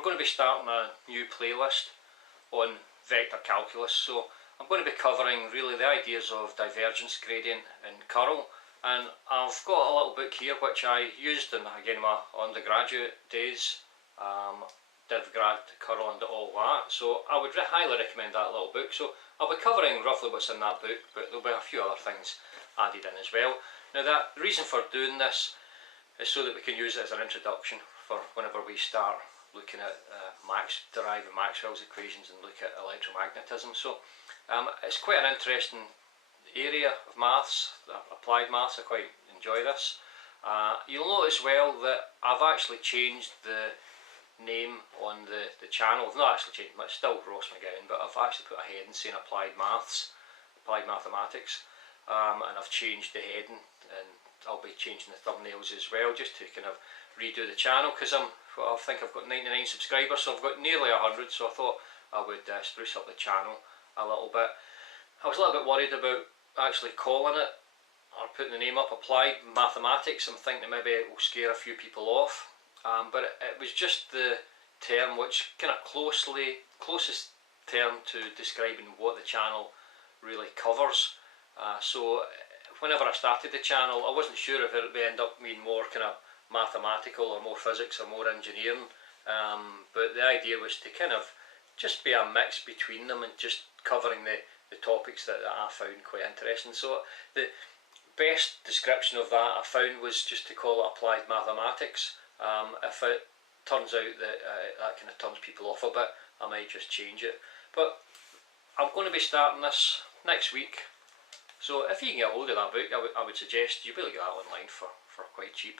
we're going to be starting a new playlist on vector calculus, so I'm going to be covering really the ideas of divergence gradient and curl, and I've got a little book here which I used in again my undergraduate days, Div Grad Curl and all that, so I would highly recommend that little book. So I'll be covering roughly what's in that book, but there'll be a few other things added in as well. Now the reason for doing this is so that we can use it as an introduction for whenever we start looking at deriving Maxwell's equations and look at electromagnetism. So it's quite an interesting area of maths, applied maths. I quite enjoy this. You'll notice well that I've actually changed the name on the channel. I've not actually changed it, it's still Ross Mcgowan, but I've actually put a heading saying applied mathematics, and I've changed the heading, and I'll be changing the thumbnails as well, just to kind of redo the channel, because I think I've got 99 subscribers, so I've got nearly 100, so I thought I would spruce up the channel a little bit. I was a little bit worried about actually calling it or putting the name up applied mathematics. I'm thinking maybe it will scare a few people off. But it was just the term which kind of closest term to describing what the channel really covers. So whenever I started the channel, I wasn't sure if it would end up being more kind of mathematical or more physics or more engineering, but the idea was to kind of just be a mix between them and just covering the topics that I found quite interesting. So the best description of that I found was just to call it applied mathematics. If it turns out that that kind of turns people off a bit, I might just change it. But I'm going to be starting this next week, so if you can get hold of that book, I would suggest you'll be able to get that online for quite cheap,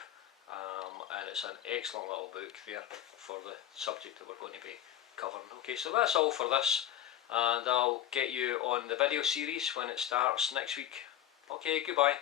and it's an excellent little book there for the subject that we're going to be covering. Okay, so that's all for this, and I'll get you on the video series when it starts next week. Okay, goodbye.